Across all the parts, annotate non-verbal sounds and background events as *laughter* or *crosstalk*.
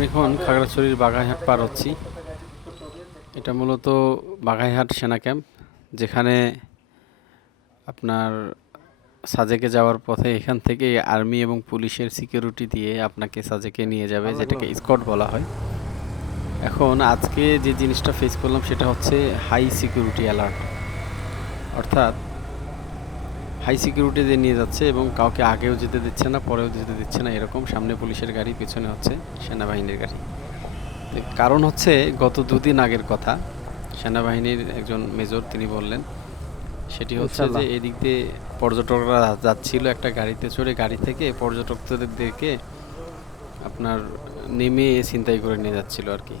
আমি এখন খাগড়াছড়ির বাগাইহাট পার হচ্ছি। এটা মূলত বাগাইহাট সেনা ক্যাম্প যেখানে আপনার সাজেকে যাওয়ার পথে এখান থেকে আর্মি এবং পুলিশের সিকিউরিটি দিয়ে আপনাকে সাজেকে নিয়ে যাবে যেটাকে স্কট বলা হয়। এখন আজকে যে জিনিসটা ফেস করলাম সেটা হচ্ছে হাই সিকিউরিটি অ্যালার্ট অর্থাৎ হাই সিকিউরিটি দিয়ে নিয়ে যাচ্ছে এবং কাউকে আগেও যেতে দিচ্ছে না পরেও যেতে দিচ্ছে না এরকম সামনে পুলিশের গাড়ি পিছনে হচ্ছে সেনাবাহিনীর গাড়ি কারণ হচ্ছে গত দুদিন আগের কথা সেনাবাহিনীর একজন মেজর তিনি বললেন সেটি হচ্ছে যে। এদিক দিয়ে পর্যটকরা যাচ্ছিল একটা গাড়িতে চড়ে গাড়ি থেকে পর্যটকদেরকে আপনার নেমে ছিনতাই করে নিয়ে যাচ্ছিল আর কি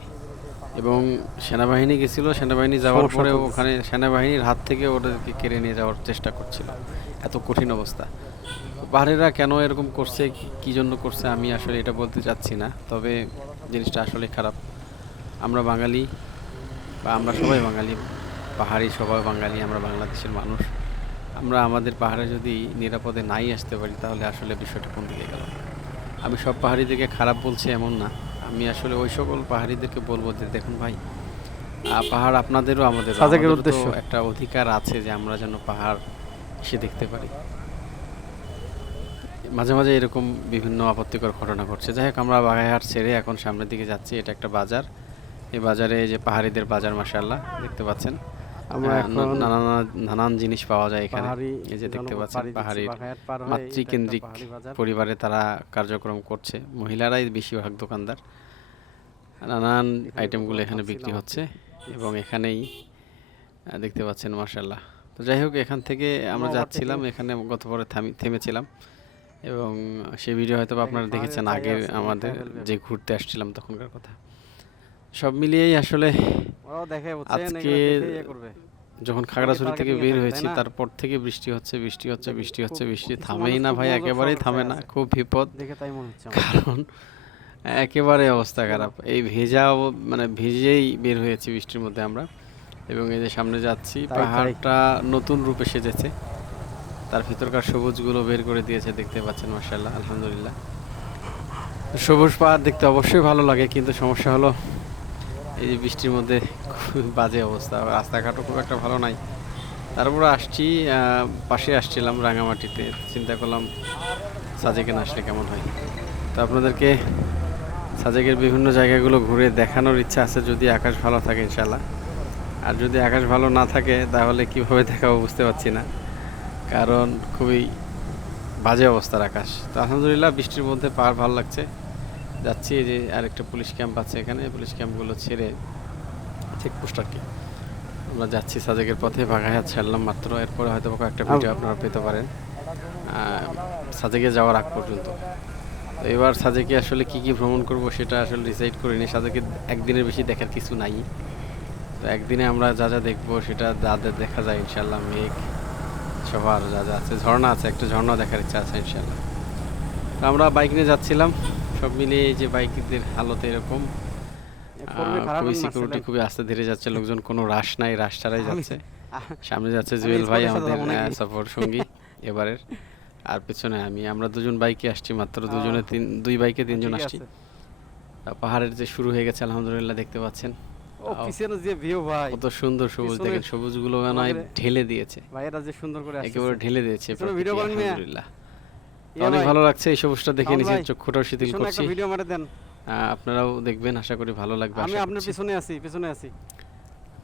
এবং সেনাবাহিনী গেছিল সেনাবাহিনী যাওয়ার পরে ওখানে সেনাবাহিনীর হাত থেকে ওদেরকে কেড়ে নিয়ে যাওয়ার চেষ্টা করছিল। এত কঠিন অবস্থা। বাহারিরা কেন এরকম করছে কি- জন্য করছে আমি আসলে এটা বলতে চাচ্ছি না। তবে জিনিসটা আসলে খারাপ। আমরা বাঙালি বা আমরা সবাই বাঙালি। পাহাড়ি সবাই বাঙালি আমরা বাংলাদেশের মানুষ। আমরা আমাদের পাহাড়ে যদি নিরাপদে নাই আসতে পারি তাহলে আসলে বিষয়টা কোন দিকে গেল? আমি সব পাহাড়িদেরকে খারাপ বলছি এমন না। আমি আসলে ওই সকল পাহাড়িদেরকে বলব যে দেখুন ভাই পাহাড় আপনাদেরও আমাদের সাজেকের উদ্দেশ্য। একটা অধিকার আছে যে আমরা যেন পাহাড় এসে দেখতে পারি। মাঝে মাঝে এরকম বিভিন্ন আপত্তিকর ঘটনা ঘটছে। যাই হোক আমরা বাগাইহাট ছেড়ে এখন সামনের দিকে যাচ্ছি। এটা একটা বাজার। এই বাজারে যে পাহাড়িদের বাজার মাসাল্লাহ দেখতে পাচ্ছেন। আমরা এখন নানান নানান জিনিস পাওয়া যায় এখানে। এই যে দেখতে পাচ্ছেন হয়ে মাতৃকেন্দ্রিক পাহাড়ি বাজার। পরিবারে তারা কার্যক্রম করছে। মহিলারাই বেশিরভাগ দোকানদার। নানান আইটেমগুলো এখানে বিক্রি হচ্ছে এবং এখানেই দেখতে পাচ্ছেন মার্শাল্লাহ তো যাই হোক এখান থেকে আমরা যাচ্ছিলাম এখানে গত পরে থামি থেমেছিলাম। এবং সেই ভিডিও হয়তো আপনারা দেখেছেন আগে আমাদের যে ঘুরতে আসছিলাম তখনকার কথা। সব মিলিয়েই আসলে আজকে ইয়ে। যখন খাগড়াছড়ি থেকে বের হয়েছি তারপর থেকে বৃষ্টি হচ্ছে বৃষ্টি হচ্ছে বৃষ্টি হচ্ছে বৃষ্টি থামেই না ভাই একেবারেই থামে না খুব বিপদ। কারণ একেবারে অবস্থা খারাপ। এই ভেজা মানে ভেজেই বের হয়েছি বৃষ্টির মধ্যে আমরা। এবং এই যে সামনে যাচ্ছি। পাহাড়টা নতুন রূপে সেজেছে। তার ভিতরকার সবুজগুলো বের করে দিয়েছে দেখতে পাচ্ছেন মার্শাল্লাহ আলহামদুলিল্লাহ। সবুজ পাহাড় দেখতে অবশ্যই ভালো লাগে কিন্তু সমস্যা হলো এই যে বৃষ্টির মধ্যে খুব বাজে অবস্থা। রাস্তাঘাটও খুব একটা ভালো নাই। তারপরে আসছি পাশে আসছিলাম রাঙামাটিতে। চিন্তা করলাম সাজেকে আসলে কেমন হয়। তো আপনাদেরকে সাজেকের বিভিন্ন জায়গাগুলো ঘুরে দেখানোর ইচ্ছা আছে যদি আকাশ ভালো থাকে ইনশাল্লাহ আর যদি আকাশ ভালো না থাকে, তাহলে কীভাবে দেখাবো বুঝতে পারছি না। কারণ খুবই বাজে অবস্থার আকাশ। তো আলহামদুলিল্লাহ বৃষ্টির মধ্যে পাহাড় ভালো লাগছে। যাচ্ছি যে আরেকটা পুলিশ ক্যাম্প আছে এখানে পুলিশ ক্যাম্পগুলো ছেড়ে চেকপোস্ট আর কি আমরা যাচ্ছি সাজেকের পথে বাঘাহাত ছাড়লাম মাত্র। এরপরে হয়তো বা কয়েকটা ভিডিও আপনারা পেতে পারেন। সাজেকে যাওয়ার আগ পর্যন্ত। এবার সাজেকে আসলে কি কি ভ্রমণ করব সেটা আসলে ডিসাইড করিনি। সাজেকে একদিনের বেশি দেখার কিছু নাই। তো একদিনে আমরা যা যা দেখব সেটা যাদের দেখা যায় ইনশাল্লাহ মেঘ সবার যা যা আছে ঝর্ণা আছে একটা ঝর্ণা দেখার ইচ্ছা আছে ইনশাল্লাহ তো আমরা বাইক নিয়ে যাচ্ছিলাম। সব মিলিয়ে যে বাইকদের হালত এরকম খুবই সিকিউরিটি খুবই আস্তে ধীরে যাচ্ছে লোকজন কোনো রাশ নাই রাশ ছাড়াই যাচ্ছে। সামনে যাচ্ছে জুয়েল ভাই আমাদের সফর সঙ্গী *laughs* এবারের। আর পেছনে আমি আমরা দুজন বাইকে আসছি মাত্র দুজনে তিন দুই বাইকে তিনজন আসছি। পাহাড়ের যে শুরু হয়ে গেছে আলহামদুলিল্লাহ দেখতে পাচ্ছেন। ও পিছনে যে ভিউ ভাই কত সুন্দর সবুজ দেখেন সবুজগুলো মনে হয় ঢেলে দিয়েছে। যে সুন্দর করে একেবারে ঢেলে দিয়েছে ভিডিও করেন আলহামদুলিল্লাহ। অনেক ভালো লাগছে এই সবুজটা দেখে নিজের চক্ষুটাও শিথিল করছি। ভিডিও মারে দেন। আপনারাও দেখবেন আশা করি ভালো লাগবে আমি আপনার পিছনে আছি পিছনে আছি।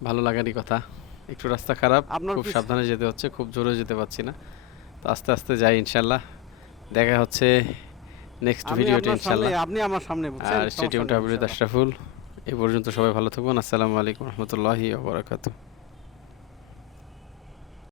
ভালো লাগারই কথা। একটু রাস্তা খারাপ খুব সাবধানে যেতে হচ্ছে খুব জোরে যেতে পারছি না। তো আস্তে আস্তে যাই ইনশাল্লাহ। দেখা হচ্ছে নেক্সট ভিডিওতে ইনশাল্লাহ। আপনি আমার সামনে বুঝছেন? আর স্টেডিয়ামটা আবৃত আশরাফুল। এই পর্যন্ত সবাই ভালো থাকবেন আসসালামু আলাইকুম রহমতুল্লাহি ওবরাকাতু